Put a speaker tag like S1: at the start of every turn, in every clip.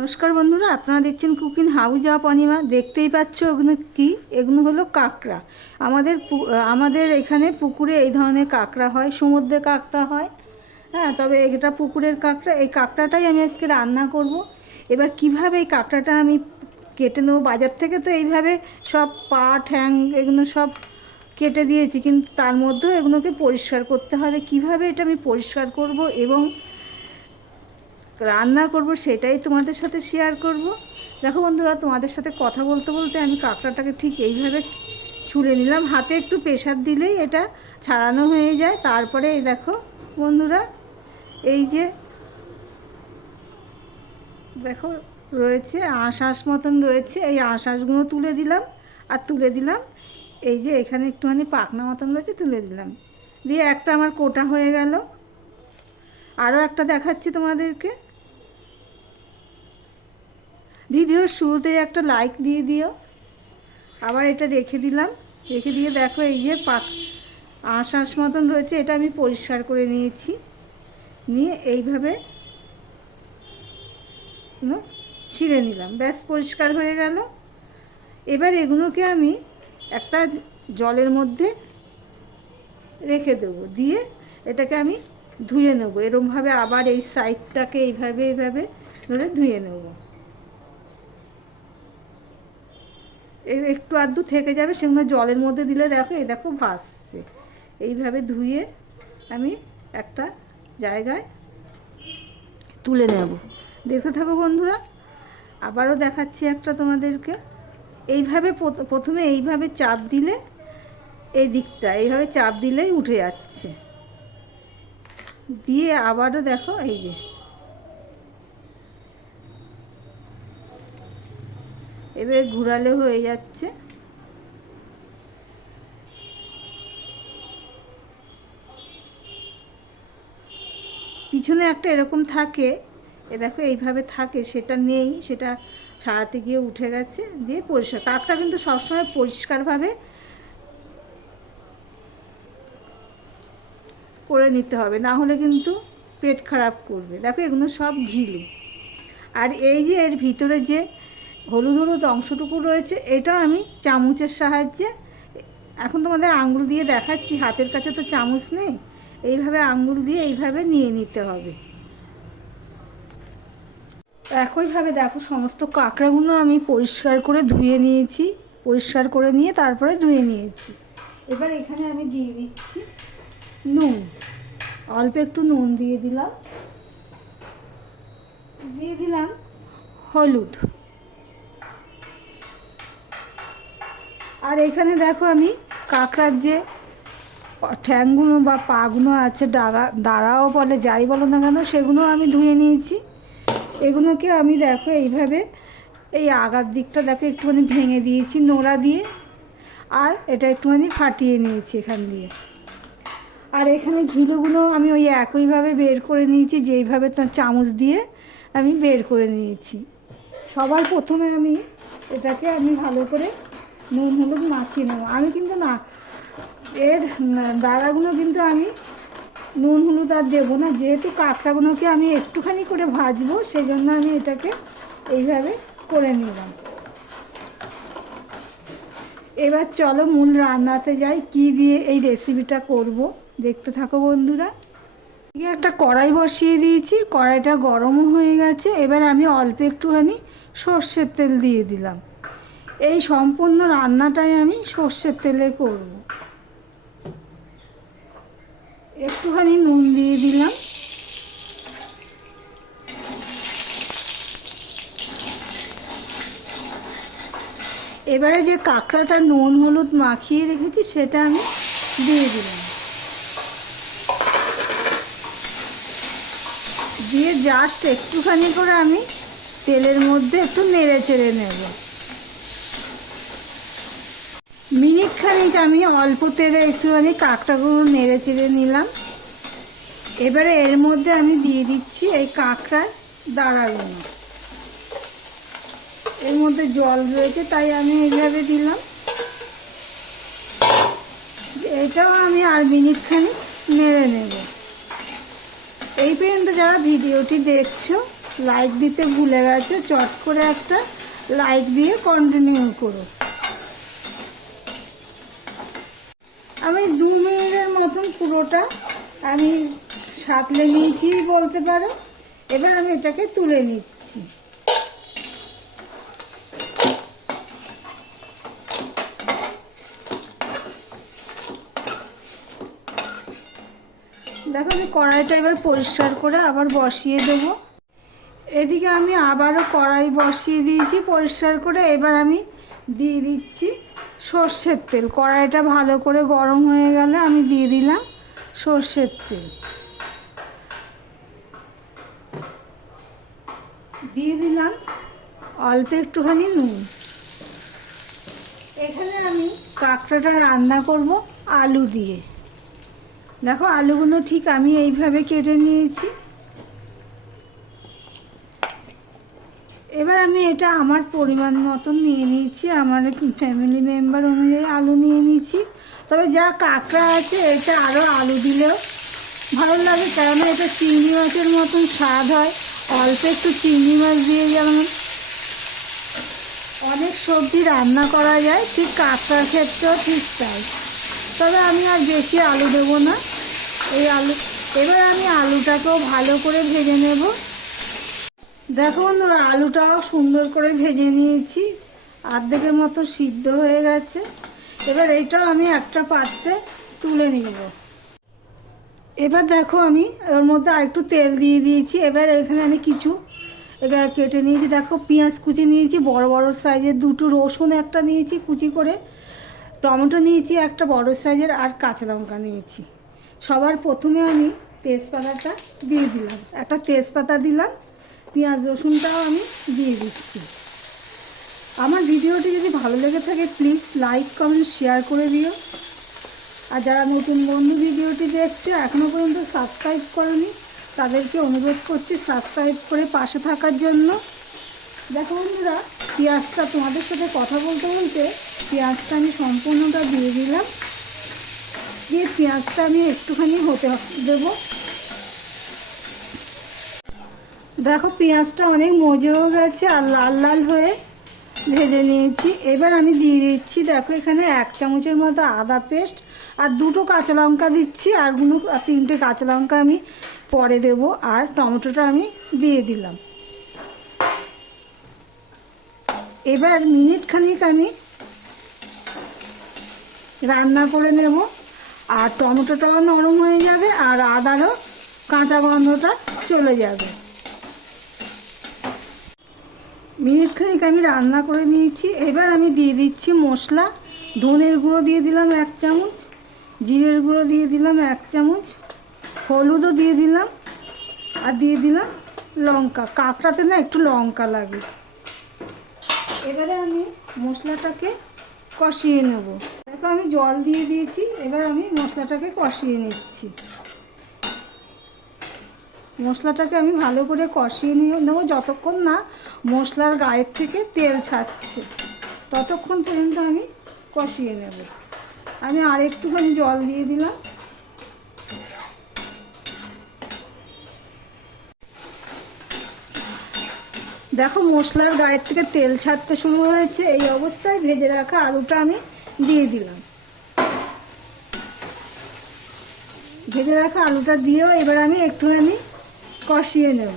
S1: নমস্কার বন্ধুরা, আপনারা দেখছেন কুকিং হাউজ অফ অনিমা। দেখতেই পাচ্ছ ওগুলো কি? এগুলো হলো কাঁকড়া। আমাদের আমাদের এখানে পুকুরে এই ধরনের কাঁকড়া হয়, সমুদ্রে কাঁকড়া হয়। হ্যাঁ তবে এটা পুকুরের কাঁকড়া। এই কাঁকড়াটাই আমি আজকে রান্না করব। এবার কীভাবে এই কাঁকড়াটা আমি কেটে নেব? বাজার থেকে তো এইভাবে সব পা ঠ্যাং এগুলো সব কেটে দিয়েছি, কিন্তু তার মধ্যেও এগুলোকে পরিষ্কার করতে হবে। কীভাবে এটা আমি পরিষ্কার করব এবং রান্না করব সেটাই তোমাদের সাথে শেয়ার করব। দেখো বন্ধুরা, তোমাদের সাথে কথা বলতে বলতে আমি কাঁকড়াটাকে ঠিক এইভাবে ছুলে নিলাম। হাতে একটু প্রেশার দিলেই এটা ছাড়ানো হয়ে যায়। তারপরে এই দেখো বন্ধুরা, এই যে দেখো রয়েছে আঁশ আঁশ মতন রয়েছে। এই আঁশ আঁশগুলো তুলে দিলাম আর তুলে দিলাম। এই যে এখানে একটুখানি পাকনা মতন রয়েছে, তুলে দিলাম। দিয়ে একটা আমার কোটা হয়ে গেল। আরও একটা দেখাচ্ছি তোমাদেরকে। ভিডিওর শুরুতেই একটা লাইক দিয়ে দিও। আবার এটা রেখে দিলাম। রেখে দিয়ে দেখো এই যে পাক আঁশ মতন রয়েছে, এটা আমি পরিষ্কার করে নিয়েছি। নিয়ে এইভাবে ছিঁড়ে নিলাম। ব্যাস, পরিষ্কার হয়ে গেল। এবার এগুলোকে আমি একটা জলের মধ্যে রেখে দেবো। দিয়ে এটাকে আমি ধুয়ে নেব। এরমভাবে আবার এই সাইডটাকে এইভাবে এইভাবে ধরে ধুয়ে নেব এই একটু আধটু থেকে যাবে সেগুলো জলের মধ্যে দিলে দেখো, এই দেখো ভাসছে। এইভাবে ধুয়ে আমি একটা জায়গায় তুলে নেব। দেখতে থাকো বন্ধুরা, আবারও দেখাচ্ছি একটা তোমাদেরকে। এইভাবে প্রথমে এইভাবে চাপ দিলে এই দিকটা, এইভাবে চাপ দিলেই উঠে যাচ্ছে। দিয়ে আবারও দেখো, এই যে এবার ঘুরালে হয়ে যাচ্ছে। পিছনে একটা এরকম থাকে, এ দেখো এইভাবে থাকে, সেটা নেই, সেটা ছাড়াতে গিয়ে উঠে গেছে, দিয়ে পরিষ্কার। কাকটা কিন্তু সবসময় পরিষ্কারভাবে করে নিতে হবে, না হলে কিন্তু পেট খারাপ করবে। দেখো এগুলো সব ঘিলু। আর এই যে এর ভিতরে যে হলুদ হলুদ অংশটুকু রয়েছে এটা আমি চামচের সাহায্যে, এখন তোমাদের আঙুল দিয়ে দেখাচ্ছি, হাতের কাছে তো চামচ নেই, এইভাবে আঙুল দিয়ে এইভাবে নিয়ে নিতে হবে। একইভাবে দেখো সমস্ত কাঁকড়াগুলো আমি পরিষ্কার করে ধুয়ে নিয়েছি, পরিষ্কার করে নিয়ে তারপরে ধুয়ে নিয়েছি। এবার এখানে আমি দিয়ে দিচ্ছি নুন, অল্প একটু নুন দিয়ে দিলাম দিয়ে দিলাম হলুদ। আর এখানে দেখো আমি কাঁকড়ার যে ঠ্যাংগুলো বা পাগুলো আছে ডাড়া দাঁড়াও বলে যাই বলো না কেন সেগুলো আমি ধুয়ে নিয়েছি। এগুলোকে আমি দেখো এইভাবে এই আগার দিকটা দেখো একটুখানি ভেঙে দিয়েছি নোড়া দিয়ে, আর এটা একটুখানি ফাটিয়ে নিয়েছি এখান দিয়ে। আর এখানে ঘিলুগুলো আমি ওই একইভাবে বের করে নিয়েছি, যেইভাবে চামচ দিয়ে আমি বের করে নিয়েছি। সবার প্রথমে আমি এটাকে আমি ভালো করে নুন, হলুদ মাখিয়ে নেব। আমি কিন্তু না, এর দাঁড়াগুলো কিন্তু আমি নুন, হলুদ আর দেবো না। যেহেতু কাঁকড়াগুলোকে আমি একটুখানি করে ভাজবো সেই জন্য আমি এটাকে এইভাবে করে নিলাম। এবার চলো মূল রান্নাতে যাই, কি দিয়ে এই রেসিপিটা করব। দেখতে থাকো বন্ধুরা। একটা কড়াই বসিয়ে দিয়েছি, কড়াইটা গরমও হয়ে গেছে। এবার আমি অল্প একটুখানি সর্ষের তেল দিয়ে দিলাম। এই সম্পূর্ণ রান্নাটাই আমি সর্ষের তেলে করব। একটুখানি নুন দিয়ে দিলাম। এবারে যে কাঁকড়াটা নুন হলুদ মাখিয়ে রেখেছি, সেটা আমি দিয়ে দিলাম। দিয়ে জাস্ট একটুখানি করে আমি তেলের মধ্যে একটু নেড়ে চেড়ে নেব মিনিট খানিক আমি অল্প তেলে একটুখানি কাঁকড়াগুলো নেড়ে চেড়ে নিলাম। এবারে এর মধ্যে আমি দিয়ে দিচ্ছি এই কাঁকড়ার দাঁড়াগুলো এর মধ্যে জল রয়েছে, তাই আমি এইভাবে দিলাম। এটাও আমি আর মিনিটখানি নেড়ে নেব। এই পর্যন্ত যারা ভিডিওটি দেখছ লাইক দিতে ভুলে গেছো, চট করে একটা লাইক দিয়ে কন্টিনিউ করো। আমি দু মিনিটের মতন পুরোটা আমি সাতলে নিয়েছি বলতে পারো। এবার আমি এটাকে তুলে নিচ্ছি। দেখো আমি কড়াইটা এবার পরিষ্কার করে আবার বসিয়ে দেবো। এদিকে আমি আবারও কড়াই বসিয়ে দিয়েছি, পরিষ্কার করে এবার আমি দিয়ে দিচ্ছি। সর্ষের তেল। কড়াইটা ভালো করে গরম হয়ে গেলে আমি দিয়ে দিলাম সর্ষের তেল। দিয়ে দিলাম অল্প একটুখানি নুন। এখানে আমি কাঁকড়াটা রান্না করব আলু দিয়ে। দেখো, আলুগুলো ঠিক আমি এইভাবে কেটে নিয়েছি। এবার আমি এটা আমার পরিমাণ মতন নিয়ে নিয়েছি, আমার ফ্যামিলি মেম্বার অনুযায়ী আলু নিয়ে নিয়েছি। তবে যা কাঁকড়া আছে, এটা আরও আলু দিলেও ভালো লাগে, কেননা এটা চিংড়ি মাছের মতন স্বাদ হয়। অল্প একটু চিংড়ি মাছ দিয়ে যেমন অনেক সবজি রান্না করা যায়, ঠিক কাঁকড়ার ক্ষেত্রেও ঠিক তাই। তবে আমি আর বেশি আলু দেবো না। এই আলু, এবার আমি আলুটাকেও ভালো করে ভেজে নেব। দেখো বন্ধুরা, আলুটাও সুন্দর করে ভেজে নিয়েছি। অর্ধেকের মতো সিদ্ধ হয়ে গেছে। এবার এইটাও আমি একটা পাত্রে তুলে নিব। এবার দেখো আমি ওর মধ্যে আরেকটু তেল দিয়ে দিয়েছি। এবার এখানে আমি কিছু এবার কেটে নিয়েছি। দেখো পেঁয়াজ কুচি নিয়েছি, বড় বড় সাইজের দুটো রসুন একটা নিয়েছি কুচি করে, টমেটো নিয়েছি একটা বড় সাইজের, আর কাঁচা লঙ্কা নিয়েছি। সবার প্রথমে আমি তেজপাতাটা দিয়ে দিলাম। একটা তেজপাতা দিলাম। পেঁয়াজ রসুনটাও আমি দিয়ে দিচ্ছি। আমার ভিডিওটি যদি ভালো লেগে থাকে প্লিজ লাইক কমেন্ট শেয়ার করে দিও। আর যারা নতুন বন্ধু ভিডিওটি দেখছে এখনও পর্যন্ত সাবস্ক্রাইব করনি, তাদেরকে অনুরোধ করছি সাবস্ক্রাইব করে পাশে থাকার জন্য। দেখো বন্ধুরা, পেঁয়াজটা তোমাদের সাথে কথা বলতে বলতে পেঁয়াজটা আমি সম্পূর্ণটা দিয়ে দিলাম। দিয়ে পেঁয়াজটা আমি একটুখানি হতে দেবো। দেখো, পেঁয়াজটা অনেক মজেও গেছে, আর লাল লাল হয়ে ভেজে নিয়েছি। এবার আমি দিয়ে দিচ্ছি, দেখো, এখানে এক চামচের মতো আদা পেস্ট, আর দুটো কাঁচা লঙ্কা দিচ্ছি, আরগুলো তিনটে কাঁচা লঙ্কা আমি পরে দেব, আর টমেটোটা আমি দিয়ে দিলাম। এবার মিনিট খানিক আমি রান্না করে নেব, আর টমেটোটাও নরম হয়ে যাবে, আর আদারও কাঁচা গন্ধটা চলে যাবে। মিনিট খানিক আমি রান্না করে নিয়েছি। এবার আমি দিয়ে দিচ্ছি মশলা। ধনের গুঁড়ো দিয়ে দিলাম এক চামচ। জিরের গুঁড়ো দিয়ে দিলাম এক চামচ। হলুদও দিয়ে দিলাম। আর দিয়ে দিলাম লঙ্কা। কাঁকড়াতে না একটু লঙ্কা লাগে। এবারে আমি মশলাটাকে কষিয়ে নেব। দেখো আমি জল দিয়ে দিয়েছি। এবার আমি মশলাটাকে কষিয়ে নিচ্ছি। মশলাটাকে আমি ভালো করে কষিয়ে নিয়ে নেব। যতক্ষণ না মশলার গায়ের থেকে তেল ছাড়ছে, ততক্ষণ পর্যন্ত আমি কষিয়ে নেব। আমি আর একটুখানি জল দিয়ে দিলাম। দেখো মশলার গায়ের থেকে তেল ছাড়তে শুরু হয়েছে, এই অবস্থায় ভেজে রাখা আলুটা আমি দিয়ে দিলাম। ভেজে রাখা আলুটা দিয়েও এবার আমি একটুখানি কষিয়ে নেব।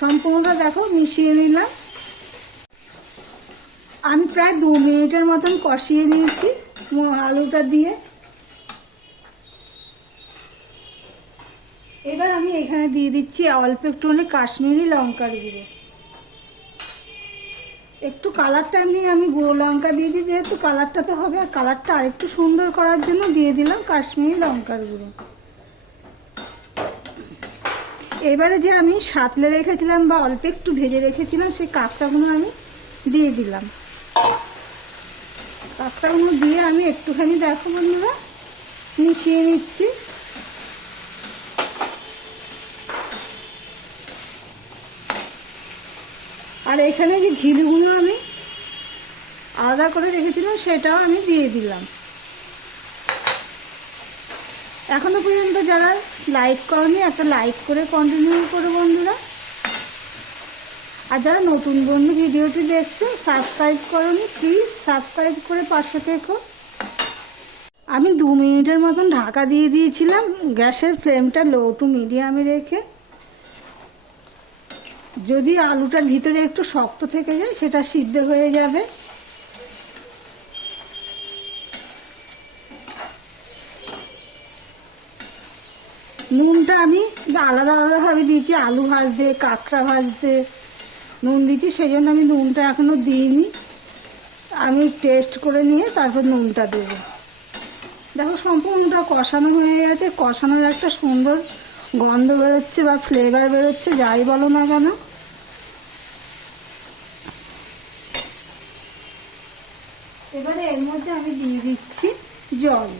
S1: সম্পূর্ণটা দেখো, মিশিয়ে নিলাম। আমি প্রায় দু মিনিটের মতন কষিয়ে নিয়েছি আলুটা দিয়ে। এবার আমি এখানে দিয়ে দিচ্ছি অল্প একটুখানি কাশ্মীরি লঙ্কার গুঁড়ো। একটু কালারটা নিয়ে আমি গুঁড়ো লঙ্কা দিয়ে দিই, যেহেতু কালারটা তো হবে, আর কালারটা আরেকটু সুন্দর করার জন্য দিয়ে দিলাম কাশ্মীরি লঙ্কার গুঁড়ো। এবারে যে আমি সাতলে রেখেছিলাম বা অল্প একটু ভেজে রেখেছিলাম, সেই কাঁকড়াগুলো আমি দিয়ে দিলাম। কাঁকড়াগুলো দিয়ে আমি একটুখানি দেখো বন্ধুরা, মিশিয়ে নিচ্ছি। আর এখানে যে ঘিলগুলো আমি আলাদা করে রেখেছিলাম, সেটাও আমি দিয়ে দিলাম। এখনও পর্যন্ত যারা লাইক করনি, একটা লাইক করে কন্টিনিউ করো বন্ধুরা। আর যারা নতুন বন্ধু ভিডিওটি দেখছ সাবস্ক্রাইব করুন প্লিজ সাবস্ক্রাইব করে পাশে থেকো। আমি দু মিনিটের মতন ঢাকা দিয়ে দিয়েছিলাম, গ্যাসের ফ্লেমটা লো টু মিডিয়ামে রেখে। যদি আলুটার ভিতরে একটু শক্ত থেকে যায়, সেটা সিদ্ধ হয়ে যাবে। নুনটা আমি আলাদা আলাদাভাবে দিয়েছি, আলু ভাজতে, কাঁকড়া ভাজতে নুন দিয়েছি সেই জন্য আমি নুনটা এখনও দিইনি। আমি টেস্ট করে নিয়ে তারপর নুনটা দেবো। দেখো, সম্পূর্ণটা কষানো হয়ে গেছে। কষানোর একটা সুন্দর গন্ধ বেরোচ্ছে বা ফ্লেভার বেরোচ্ছে, যাই বলো না কেন। এবারে এর মধ্যে আমি দিয়ে দিচ্ছি জল।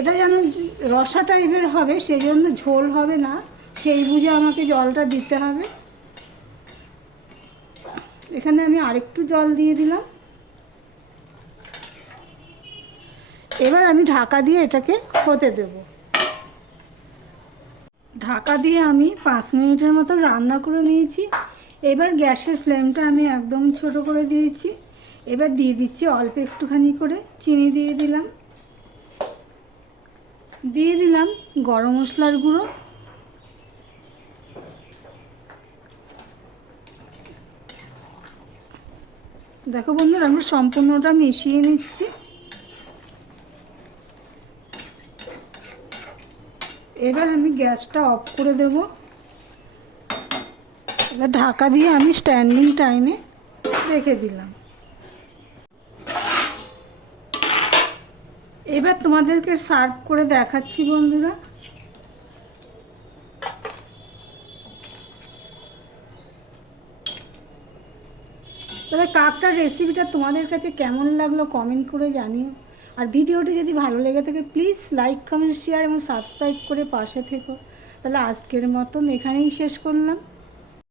S1: এটা যেন রসা টাইপের হবে সেই জন্য ঝোল হবে না। সেই বুঝে আমাকে জলটা দিতে হবে। এখানে আমি আরেকটু জল দিয়ে দিলাম। এবার আমি ঢাকা দিয়ে এটাকে হতে দেব। ঢাকা দিয়ে আমি পাঁচ মিনিটের মতো রান্না করে নিয়েছি। এবার গ্যাসের ফ্লেমটা আমি একদম ছোট করে দিয়েছি। এবার দিয়ে দিচ্ছি অল্প একটুখানি করে, চিনি দিয়ে দিলাম। দিয়ে দিলাম গরম মশলার গুঁড়ো। দেখো বন্ধুরা আমি সম্পূর্ণটা মিশিয়ে নিচ্ছি। এবার আমি গ্যাসটা অফ করে দেব। এবার ঢাকা দিয়ে আমি স্ট্যান্ডিং টাইমে রেখে দিলাম। এবার তোমাদেরকে সার্ভ করে দেখাচ্ছি বন্ধুরা। তবে কাকটার রেসিপিটা তোমাদের কাছে কেমন লাগল কমেন্ট করে জানিও। আর ভিডিওটি যদি ভালো লেগে থাকে প্লিজ লাইক কমেন্ট শেয়ার এবং সাবস্ক্রাইব করে পাশে থেকো। তাহলে আজকের মতন এখানেই শেষ করলাম।